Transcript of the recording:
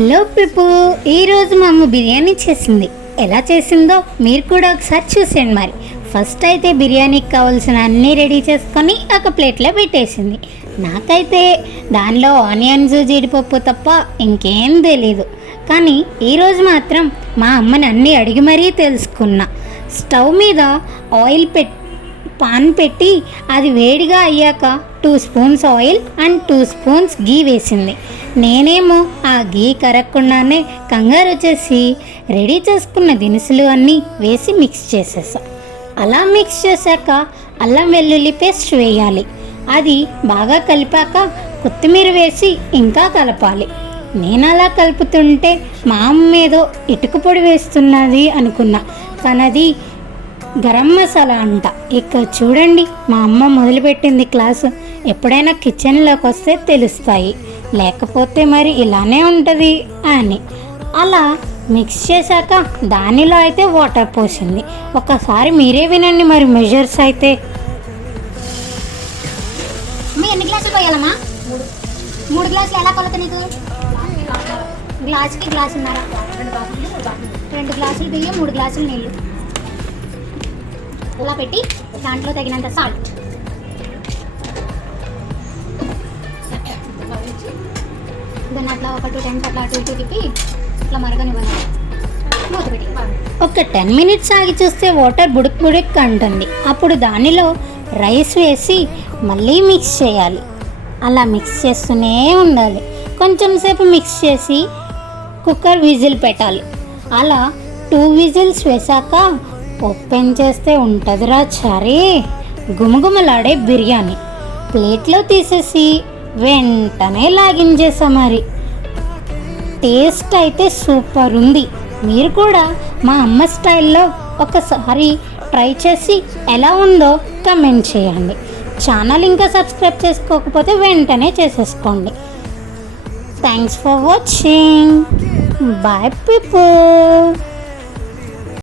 Hello people ఈరోజు మా అమ్మ బిర్యానీ చేసింది. ఎలా చేసిందో మీరు కూడా ఒకసారి చూసేయండి మరి. ఫస్ట్ అయితే బిర్యానీకి కావాల్సిన అన్నీ రెడీ చేసుకొని ఒక ప్లేట్లో పెట్టేసింది. నాకైతే దానిలో ఆనియన్స్ జీడిపప్పు తప్ప ఇంకేం తెలీదు. కానీ ఈరోజు మాత్రం మా అమ్మని అన్నీ అడిగి మరీ తెలుసుకున్నా. స్టవ్ మీద ఆయిల్ పెట్టి పాన్ పెట్టి అది వేడిగా అయ్యాక two spoons oil and two spoons ghee వేసింది. నేనేమో ఆ గీ కరగకుండానే కంగారు వచ్చేసి రెడీ చేసుకున్న దినుసులు అన్నీ వేసి మిక్స్ చేసేసా. అలా మిక్స్ చేశాక అల్లం వెల్లుల్లి పేస్ట్ వేయాలి. అది బాగా కలిపాక కొత్తిమీర వేసి ఇంకా కలపాలి. నేను అలా కలుపుతుంటే మా అమ్మ ఏదో ఇటుక పొడి వేస్తున్నది అనుకున్నా. కానీ అది గరం మసాలా అంట. ఇక్కడ చూడండి మా అమ్మ మొదలుపెట్టింది క్లాసు. ఎప్పుడైనా కిచెన్లోకి వస్తే తెలుస్తాయి. లేకపోతే మరి ఇలానే ఉంటుంది అని. అలా మిక్స్ చేశాక దానిలో అయితే వాటర్ పోసింది. ఒకసారి మీరే వినండి మరి మెజర్స్ అయితే. ఎన్ని గ్లాసులు పోయాలమ్మా? మూడు. గ్లాసులు ఎలా కొలత నీకు? గ్లాస్కి గ్లాస్ ఉన్నారా రెండు గ్లాసులు బియ్యం మూడు గ్లాసులు నీళ్ళు. అలా పెట్టి దాంట్లో తగినంత సాల్ట్ దాన్ని అట్లా ఒక టూ టైమ్స్ అట్లా అటు ఇటు తిప్పి అట్లా మరగనివ్వాలి మూత పెట్టి. ఒక టెన్ మినిట్స్ ఆగి చూస్తే వాటర్ బుడుక్ బుడుక్ అంటుంది. అప్పుడు దానిలో రైస్ వేసి మళ్ళీ మిక్స్ చేయాలి. అలా మిక్స్ చేస్తూనే ఉండాలి. కొంచెం సేపు మిక్స్ చేసి కుక్కర్ విజిల్ పెట్టాలి. అలా టూ విజిల్స్ వేసాక ఓపెన్ చేస్తే ఉంటుందిరా చారీ. గుమగుమలాడే బిర్యానీ. ప్లేట్లో తీసేసి వెంటనే లాగించేసా మరి. టేస్ట్ అయితే సూపర్ ఉంది. మీరు కూడా మా అమ్మ స్టైల్లో ఒకసారి ట్రై చేసి ఎలా ఉందో కమెంట్ చేయండి. ఛానల్ ఇంకా సబ్స్క్రైబ్ చేసుకోకపోతే వెంటనే చేసేసుకోండి. Thanks for watching. Bye people.